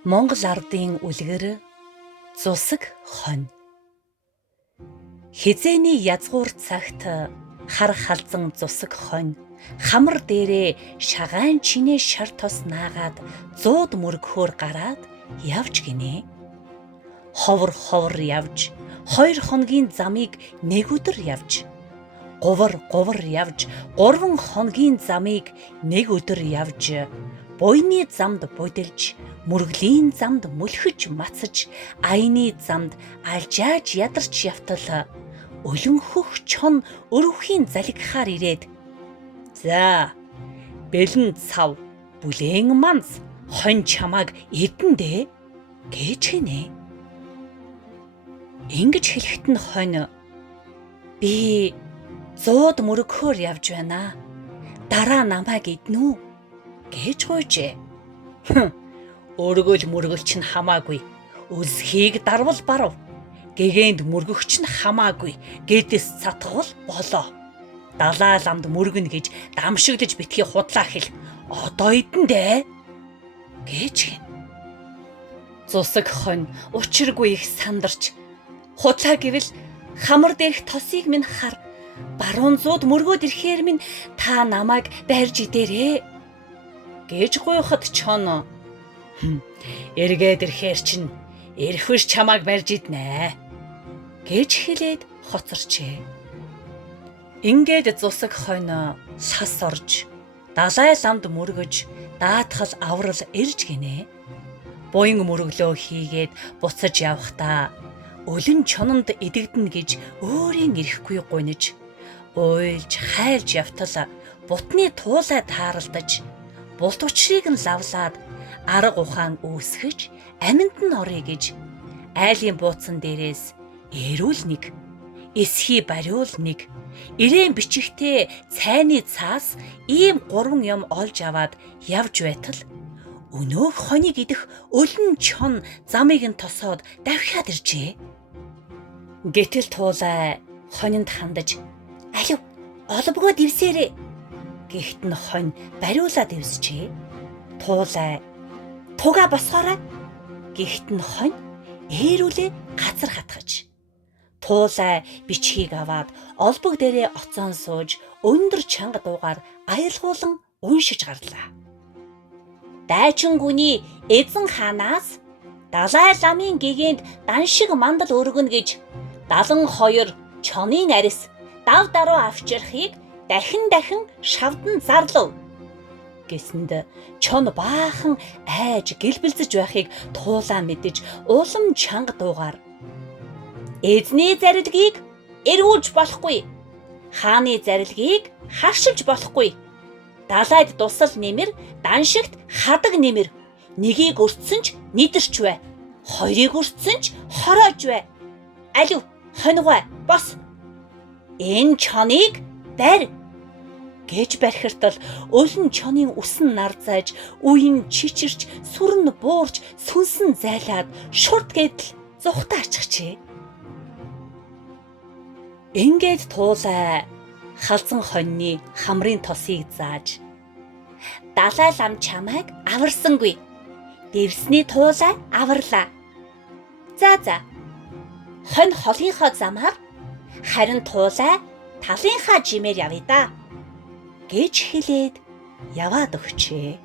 Монгол ардын үлгэр зусаг хонь. Хизээний язгуур цагт хар халзан зусаг хонь хамар дээрээ шагаан чинээ шар тос наагаад 100 мөргөхөөр гараад явж гинэ. Ховор явж 2 хоногийн замыг нэг өдөр явж, говор явж 3 хоногийн замыг нэг өдөр явж, буйны замд будилж, мөргөлийн замд мөлхөж мацаж, аяны замд алжааж ядарч явтал өлөнхөх чон өрөвхийн залгихаар ирээд за бэлэн цав бүлээн манз хонь чамааг эдэндээ гэж хийнэ. Ингэж хэлэхэд нь хонь би 100 мөргөхөөр явж байна. Дараа намайг эднүү гэж гуйжээ. Өргөл мөргөл чинь хамаагүй. Үлсхийг дарвал барав. Гэгэнд мөргөх чинь хамаагүй. Гэдэс цатгавал болоо. Далай ламд мөргөнө гэж дамшиглаж битгий худлаа хэл. Одоо эдэндээ гэж гин. Зусаг хонь учиргүй их сандарч худлаа гэвэл хамар дээрх тосыг минь хар. Баруун зууд мөргөөд ирэхээр минь та намайг барьж идээрээ гэж гуйхад чоно. Эргээд ирэхээр чинь эрхвэр чамааг барьж иднэ гэж хэлээд хоцорчээ. Ингээд зусаг хонь сас орж далай ламд мөргөж даатгал аврал ирж гинэ. Буян мөрөглөө хийгээд буцаж явхдаа өлөн чононд идэгдэн гэж өөрийн ирэхгүй гуниж уйлж хайлж явтал бутны туулай тааралдаж булт учрыг нь лавлаад арга ухаан үүсгэж аминд нь орё гэж айлын бууцсан дээрээс эрүүл нэг, эсхий бариул нэг, ирээн бичихтэй цайны цаас ийм 3 юм олж аваад явж байтал өнөөх хоныг идэх өлөн чон замыг нь тосоод давхиад иржээ. Гэтэл туулай хонинд хандаж алив олбогоо дивсээрээ гэхт нь хонь бариулаа дивсжээ. Туулай туга босгоорой гэхт нь хонь ээрүүлээ газар хатгаж. Туулай бичгийг аваад олбог дээрээ оцоон сууж өндөр чанга дуугаар аялгуулан уншиж гарлаа. Дайчингүний эзэн хаанаас далай ламын гэгэнд дан шиг мандал өргөнө гэж 72 чонын арис дав даруу авчирхийг дахин шавдан зарлав гэсэнд чон баахан айж гэлбэлзэж байхыг туулаа мэдэж улам чанга дуугаар эзний зарилгийг эргүүлж болохгүй, хааны зарилгийг харшилж болохгүй, далайд дусал нэмэр даншигт хадаг нэмэр, нэгийг өртсөн ч нийдэрч бай, хоёрыг өртсөн ч хороож бай, алив хонигвай бос энэ чоныг барь гэж бархиртал өлөн чонын үсэн нарзааж үеийн чичирч сүрэн буурч сүнсэн зайлаад шурт гэдэл зүхтаа ачихчээ. Ингээд туулай халзан хоньны хамрын тосыг зааж далай лам чамайг аварсангүй, дэвсний туулай аварлаа. За хонь холынхоо замаар, харин туулай талынхаа жимээр явъя да гэж хэлээд яваад өгчээ.